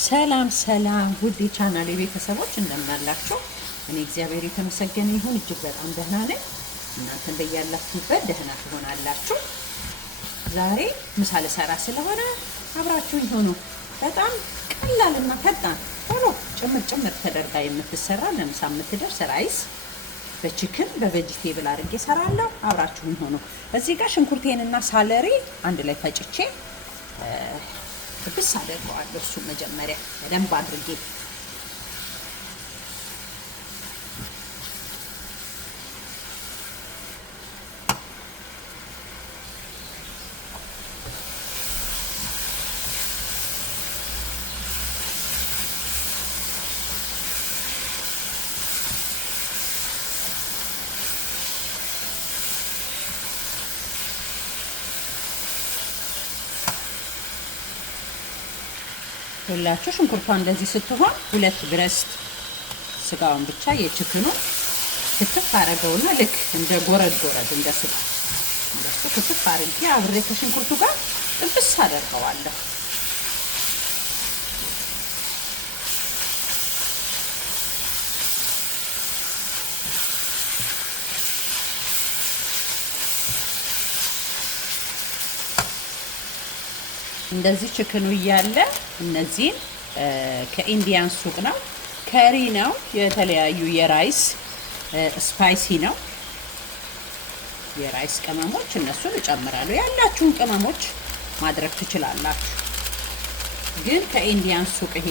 ሰላም ሰላም ውድ የቻናሌ ቤተሰቦች እንደምን አላችሁ? እኔ እግዚአብሔር የተመሰገነ ይሁን እጅግ በጣም ደህና ነኝ። እናንተም በያላችሁበት ደህና ትሆናላችሁ። ዛሬ ምሳ ልሰራ ስለሆነ አብራችሁኝ ሆኑ። በጣም ቀላልና ፈጣን ቶሎ ጭምር ተደርጋ የምትሰራ ለምሳ የምትደርስ ራይስ በቺክን በቬጂቴብል አድርጌ እሰራለሁ። አብራችሁኝ ሆኑ። እዚህ ጋር ሽንኩርቴንና ሳለሪ አንድ ላይ ፈጭቼ ብስ አደርገዋለሁ። እሱ መጀመሪያ በደንብ አድርጌ ሁላችሁ ሽንኩርቷ እንደዚህ ስትሆን ሁለት ብረስት ስጋውን ብቻ የቺክኑ ክትፍ አረገውና ልክ እንደ ጎረድ እንደ ስጋ እንደሱ ክትፍ አርጌ አብሬ ከሽንኩርቱ ጋር ጥብስ አደርገዋለሁ። እንደዚህ ቺክኑ እያለ እነዚህን ከኢንዲያን ሱቅ ነው፣ ከሪ ነው፣ የተለያዩ የራይስ ስፓይሲ ነው የራይስ ቅመሞች እነሱን እጨምራለሁ። ያላችሁን ቅመሞች ማድረግ ትችላላችሁ። ግን ከኢንዲያን ሱቅ ይሄ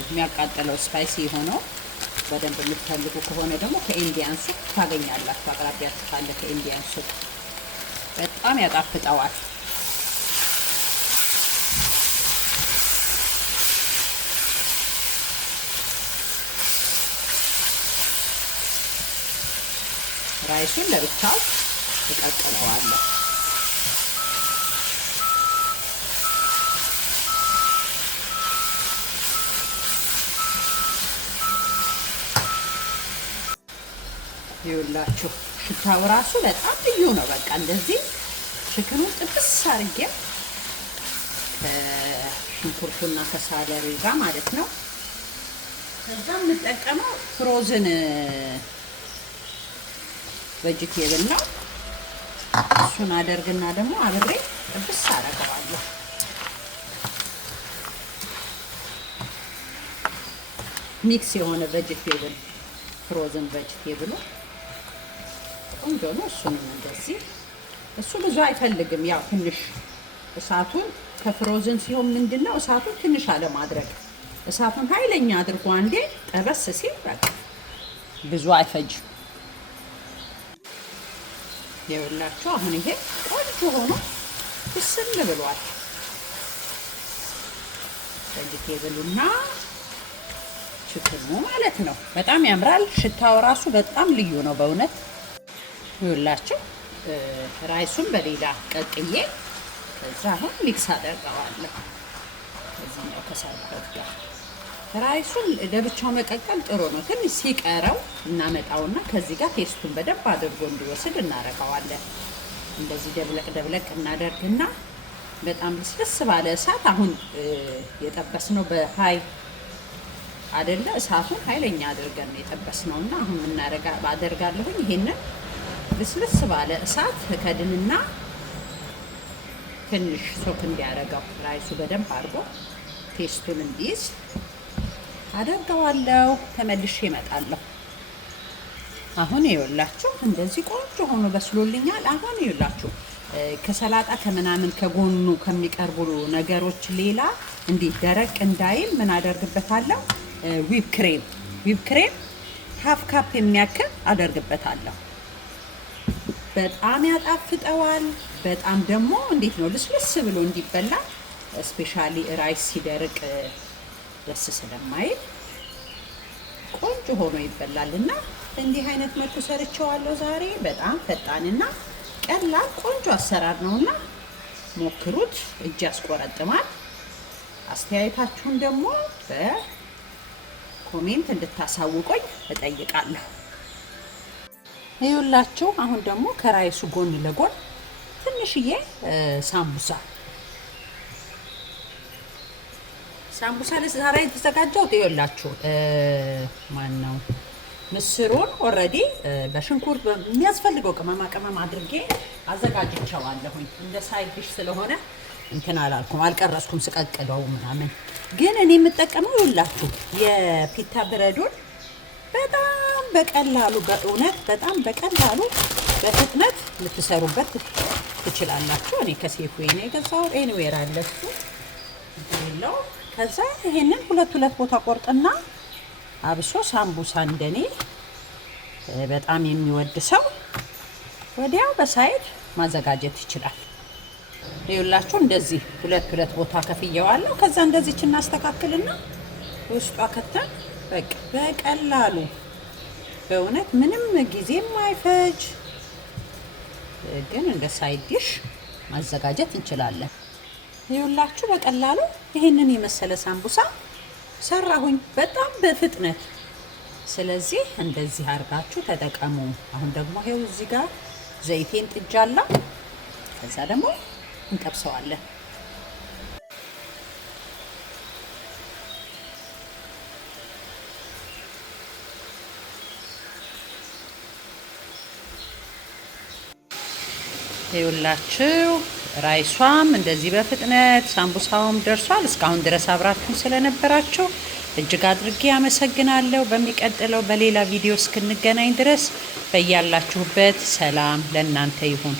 የሚያቃጥለው ስፓይሲ የሆነው በደንብ የምትፈልጉ ከሆነ ደግሞ ከኢንዲያን ሱቅ ታገኛላችሁ። አቅራቢያችሁ ካለ ከኢንዲያን ሱቅ በጣም ያጣፍጠዋል። ራይሱን ለብቻው እቀቅለዋለሁ። ይኸውላችሁ ሽታው ራሱ በጣም ልዩ ነው። በቃ እንደዚህ ቺክኑን ጥብስ አድርጌ ከሽንኩርቱና ከሳለሪ ጋር ማለት ነው። ከዛ የምጠቀመው ፍሮዝን ቬጂቴብል ነው። እሱን አደርግና ደግሞ አብሬ ጥብስ አደርገዋለሁ። ሚክስ የሆነ ቬጂቴብል ፍሮዝን ቬጂቴብሉ ቆንጆ ነው። እሱንም እንደዚህ እሱ ብዙ አይፈልግም። ያው ትንሽ እሳቱን ከፍሮዝን ሲሆን ምንድነው እሳቱን ትንሽ አለማድረግ። እሳቱን ኃይለኛ አድርጎ አንዴ ጠበስ ሲል በቃ ብዙ አይፈጅም። ይኸውላችሁ አሁን ይሄ ቆንጆ ሆኖ ብስል ብሏል። ቬጂቴብሉና ቺክኑ ማለት ነው። በጣም ያምራል። ሽታው ራሱ በጣም ልዩ ነው በእውነት። ይኸውላችሁ ራይሱን በሌላ ቀቅዬ ከዛ አሁን ሚክስ አደርገዋለሁ ከዚህኛው ከሰራሁት ጋር። ራይሱን ለብቻው መቀቀል ጥሩ ነው። ትንሽ ሲቀረው እናመጣውና ከዚህ ጋር ቴስቱን በደንብ አድርጎ እንዲወስድ እናደርገዋለን። እንደዚህ ደብለቅ እናደርግና በጣም ልስልስ ባለ እሳት አሁን የጠበስነው በሃይ አይደለ፣ እሳቱን ኃይለኛ አድርገን የጠበስነውና አሁን አደርጋለሁኝ። ይሄንን ልስልስ ባለ እሳት ከድንና ትንሽ ሶክ እንዲያደርገው ራይሱ በደንብ አድርጎ ቴስቱን እንዲይዝ አደርገዋለሁ። ተመልሼ እመጣለሁ። አሁን ይኸውላችሁ እንደዚህ ቆንጆ ሆኖ በስሎልኛል። አሁን ይኸውላችሁ ከሰላጣ ከምናምን ከጎኑ ከሚቀርቡ ነገሮች ሌላ እንዲህ ደረቅ እንዳይል ምን አደርግበታለሁ? ዊፕ ክሬም ሃፍ ካፕ የሚያክል አደርግበታለሁ። በጣም ያጣፍጠዋል። በጣም ደግሞ እንዴት ነው ልስልስ ብሎ እንዲበላ ስፔሻሊ ራይስ ሲደርቅ ደስ ስለማይል ቆንጆ ሆኖ ይበላልና እንዲህ አይነት መልኩ ሰርቼዋለሁ ዛሬ። በጣም ፈጣንና ቀላል ቆንጆ አሰራር ነውና ሞክሩት። እጅ ያስቆረጥማል። አስተያየታችሁን ደግሞ በኮሜንት እንድታሳውቁኝ እጠይቃለሁ። ይኸውላችሁ አሁን ደግሞ ከራይሱ ጎን ለጎን ትንሽዬ ሳምቡሳ ሳምቡሳ ለዛሬ የተዘጋጀው ይኸውላችሁ ማን ነው ምስሩን ኦሬዲ በሽንኩርት በሚያስፈልገው ቅመማ ቅመም አድርጌ አዘጋጅቼዋለሁኝ። እንደ ሳይድ ዲሽ ስለሆነ እንትን አላልኩም፣ አልቀረስኩም ስቀቅለው ምናምን። ግን እኔ የምጠቀመው ይኸውላችሁ የፒታ ብረዱን በጣም በቀላሉ በእውነት በጣም በቀላሉ በፍጥነት ልትሰሩበት ትችላላችሁ። እኔ ከሴፉ ነው የገዛሁት። ኤኒዌር አለ እሱ ይለው። ከዛ ይሄንን ሁለት ቦታ ቆርጥና አብሶ ሳምቡሳ እንደኔ በጣም የሚወድ ሰው ወዲያው በሳይድ ማዘጋጀት ይችላል። ይኸውላችሁ እንደዚህ ሁለት ቦታ ከፍየዋለሁ። ከዛ እንደዚህች እናስተካክልና ውስጧ ከተን በቃ በቀላሉ በእውነት ምንም ጊዜ የማይፈጅ ግን እንደ ሳይድ ዲሽ ማዘጋጀት እንችላለን። ይኸውላችሁ በቀላሉ ይሄንን የመሰለ ሳምቡሳ ሰራሁኝ በጣም በፍጥነት። ስለዚህ እንደዚህ አድርጋችሁ ተጠቀሙ። አሁን ደግሞ ይሄው እዚህ ጋር ዘይቴን ጥጃለሁ። ከዛ ደግሞ እንጠብሰዋለን። ይኸውላችሁ ራይሷም እንደዚህ በፍጥነት ሳምቡሳውም ደርሷል። እስካሁን ድረስ አብራችሁ ስለነበራችሁ እጅግ አድርጌ አመሰግናለሁ። በሚቀጥለው በሌላ ቪዲዮ እስክንገናኝ ድረስ በያላችሁበት ሰላም ለእናንተ ይሁን።